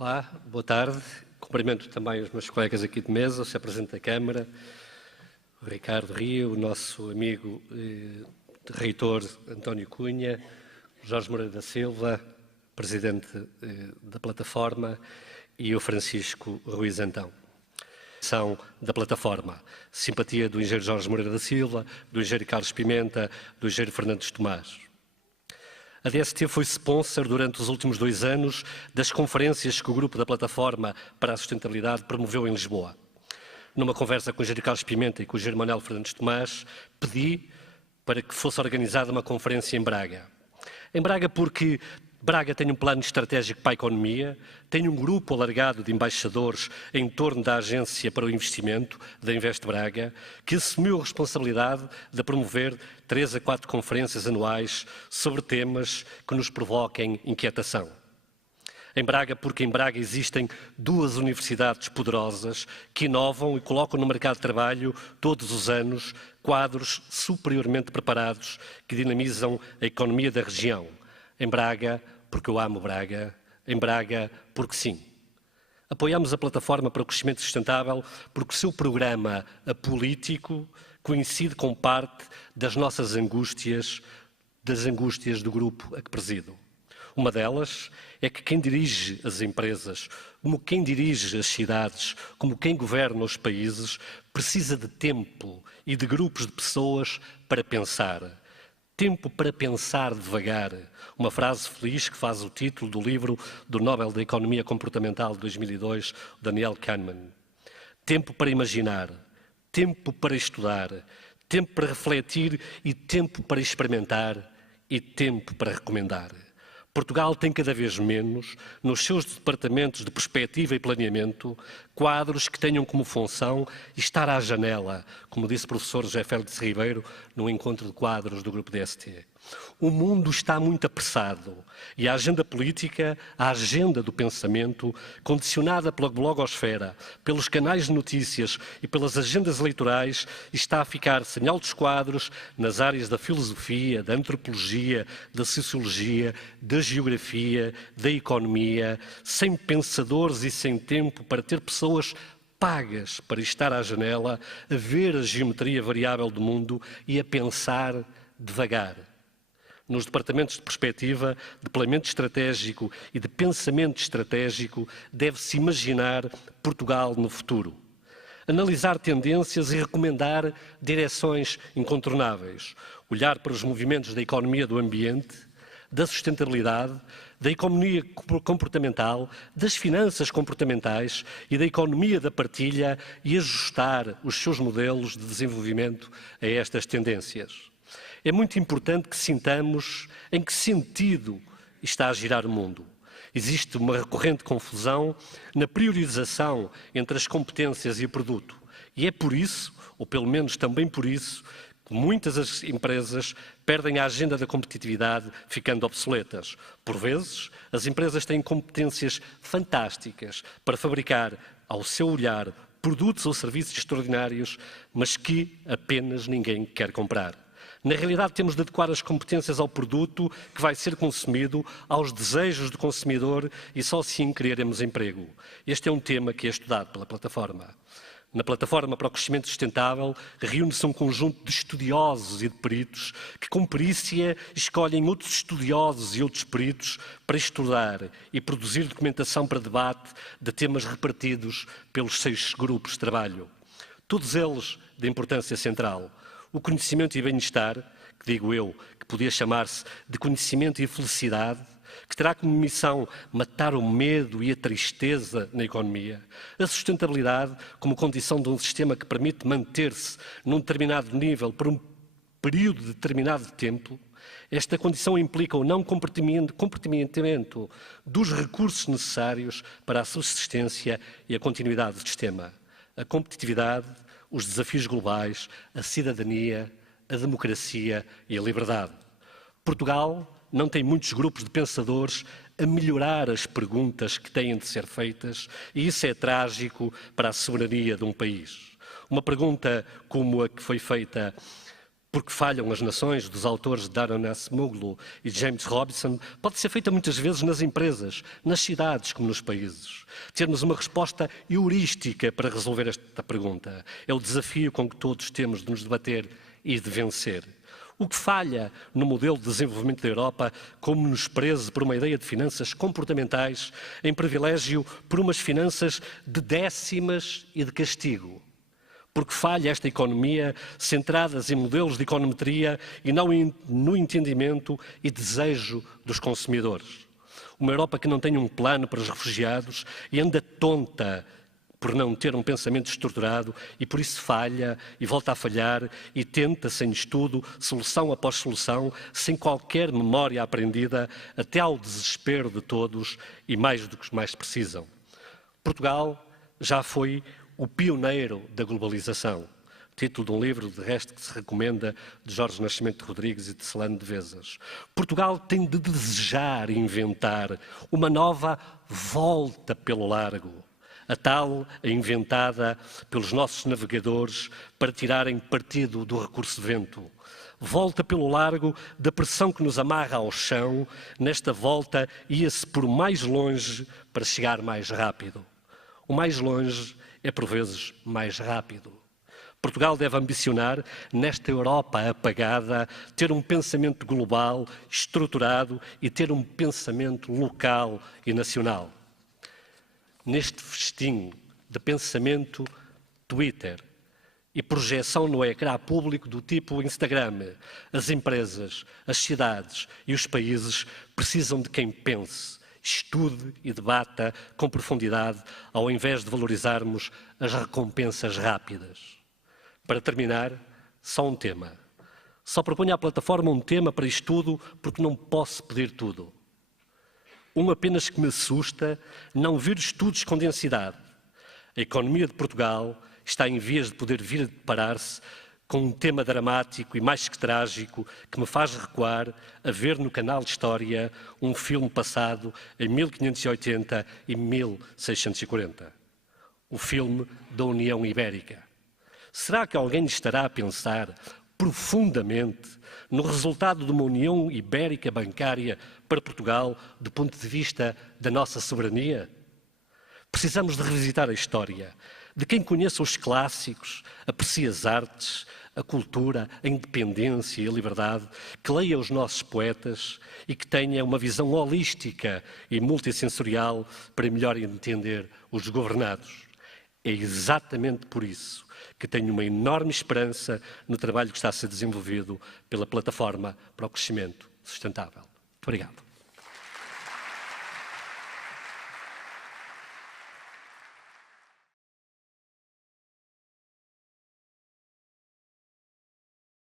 Olá, boa tarde. Cumprimento também os meus colegas aqui de mesa, o Sr. Presidente da Câmara, o Ricardo Rio, o nosso amigo reitor António Cunha, Jorge Moreira da Silva, Presidente da Plataforma, e o Francisco Ruiz Antão. São da Plataforma. Simpatia do engenheiro Jorge Moreira da Silva, do engenheiro Carlos Pimenta, do engenheiro Fernandes Tomás. A DST foi sponsor durante os últimos 2 anos das conferências que o grupo da Plataforma para a Sustentabilidade promoveu em Lisboa. Numa conversa com o engenheiro Carlos Pimenta e com o engenheiro Manuel Fernandes Tomás, pedi para que fosse organizada uma conferência em Braga. Em Braga porque Braga tem um plano estratégico para a economia, tem um grupo alargado de embaixadores em torno da Agência para o Investimento, da Invest Braga, que assumiu a responsabilidade de promover 3 a 4 conferências anuais sobre temas que nos provoquem inquietação. Em Braga, porque em Braga existem 2 universidades poderosas que inovam e colocam no mercado de trabalho, todos os anos, quadros superiormente preparados que dinamizam a economia da região. Em Braga, porque eu amo Braga. Em Braga, porque sim. Apoiamos a Plataforma para o Crescimento Sustentável porque o seu programa político coincide com parte das nossas angústias, das angústias do grupo a que presido. Uma delas é que quem dirige as empresas, como quem dirige as cidades, como quem governa os países, precisa de tempo e de grupos de pessoas para pensar. Tempo para pensar devagar. Uma frase feliz que faz o título do livro do Nobel da Economia Comportamental de 2002, Daniel Kahneman. Tempo para imaginar, tempo para estudar, tempo para refletir e tempo para experimentar e tempo para recomendar. Portugal tem cada vez menos, nos seus departamentos de perspectiva e planeamento, quadros que tenham como função estar à janela, como disse o professor José Félix Ribeiro no encontro de quadros do Grupo DST. O mundo está muito apressado e a agenda política, a agenda do pensamento, condicionada pela blogosfera, pelos canais de notícias e pelas agendas eleitorais, está a ficar sem altos quadros nas áreas da filosofia, da antropologia, da sociologia, da geografia, da economia, sem pensadores e sem tempo para ter pessoas pagas para estar à janela, a ver a geometria variável do mundo e a pensar devagar. Nos departamentos de perspectiva, de planeamento estratégico e de pensamento estratégico, deve-se imaginar Portugal no futuro. Analisar tendências e recomendar direções incontornáveis. Olhar para os movimentos da economia do ambiente, da sustentabilidade, da economia comportamental, das finanças comportamentais e da economia da partilha e ajustar os seus modelos de desenvolvimento a estas tendências. É muito importante que sintamos em que sentido está a girar o mundo. Existe uma recorrente confusão na priorização entre as competências e o produto. E é por isso, ou pelo menos também por isso, que muitas empresas perdem a agenda da competitividade, ficando obsoletas. Por vezes, as empresas têm competências fantásticas para fabricar, ao seu olhar, produtos ou serviços extraordinários, mas que apenas ninguém quer comprar. Na realidade, temos de adequar as competências ao produto que vai ser consumido, aos desejos do consumidor e só assim criaremos emprego. Este é um tema que é estudado pela Plataforma. Na Plataforma para o Crescimento Sustentável reúne-se um conjunto de estudiosos e de peritos que, com perícia, escolhem outros estudiosos e outros peritos para estudar e produzir documentação para debate de temas repartidos pelos 6 grupos de trabalho. Todos eles de importância central. O conhecimento e bem-estar, que digo eu, que podia chamar-se de conhecimento e felicidade, que terá como missão matar o medo e a tristeza na economia. A sustentabilidade como condição de um sistema que permite manter-se num determinado nível por um período determinado de tempo. Esta condição implica o não comprometimento dos recursos necessários para a subsistência e a continuidade do sistema. A competitividade, os desafios globais, a cidadania, a democracia e a liberdade. Portugal não tem muitos grupos de pensadores a melhorar as perguntas que têm de ser feitas e isso é trágico para a soberania de um país. Uma pergunta como a que foi feita Porque falham as nações, dos autores Darren Acemoglu e James Robinson, pode ser feita muitas vezes nas empresas, nas cidades como nos países. Termos uma resposta heurística para resolver esta pergunta é o desafio com que todos temos de nos debater e de vencer. O que falha no modelo de desenvolvimento da Europa, como nos preze por uma ideia de finanças comportamentais, em privilégio por umas finanças de décimas e de castigo. Porque falha esta economia centradas em modelos de econometria e não no entendimento e desejo dos consumidores. Uma Europa que não tem um plano para os refugiados e anda tonta por não ter um pensamento estruturado e por isso falha e volta a falhar e tenta, sem estudo, solução após solução, sem qualquer memória aprendida, até ao desespero de todos e mais do que os mais precisam. Portugal já foi o pioneiro da globalização, título de um livro, de resto, que se recomenda, de Jorge Nascimento Rodrigues e de Celano de Vezas. Portugal tem de desejar inventar uma nova volta pelo largo, a tal inventada pelos nossos navegadores para tirarem partido do recurso vento. Volta pelo largo da pressão que nos amarra ao chão, nesta volta ia-se por mais longe para chegar mais rápido. O mais longe é, por vezes, mais rápido. Portugal deve ambicionar, nesta Europa apagada, ter um pensamento global, estruturado e ter um pensamento local e nacional. Neste festim de pensamento Twitter e projeção no ecrã público do tipo Instagram, as empresas, as cidades e os países precisam de quem pense, estude e debata com profundidade, ao invés de valorizarmos as recompensas rápidas. Para terminar, só um tema. Só proponho à plataforma um tema para estudo porque não posso pedir tudo. Um apenas que me assusta, não vir estudos com densidade. A economia de Portugal está em vias de poder vir a deparar-se com um tema dramático e mais que trágico que me faz recuar a ver no canal de História um filme passado em 1580 e 1640. O filme da União Ibérica. Será que alguém estará a pensar profundamente no resultado de uma União Ibérica bancária para Portugal do ponto de vista da nossa soberania? Precisamos de revisitar a história, de quem conheça os clássicos, aprecie as artes, a cultura, a independência e a liberdade, que leia os nossos poetas e que tenha uma visão holística e multissensorial para melhor entender os governados. É exatamente por isso que tenho uma enorme esperança no trabalho que está a ser desenvolvido pela Plataforma para o Crescimento Sustentável. Muito obrigado.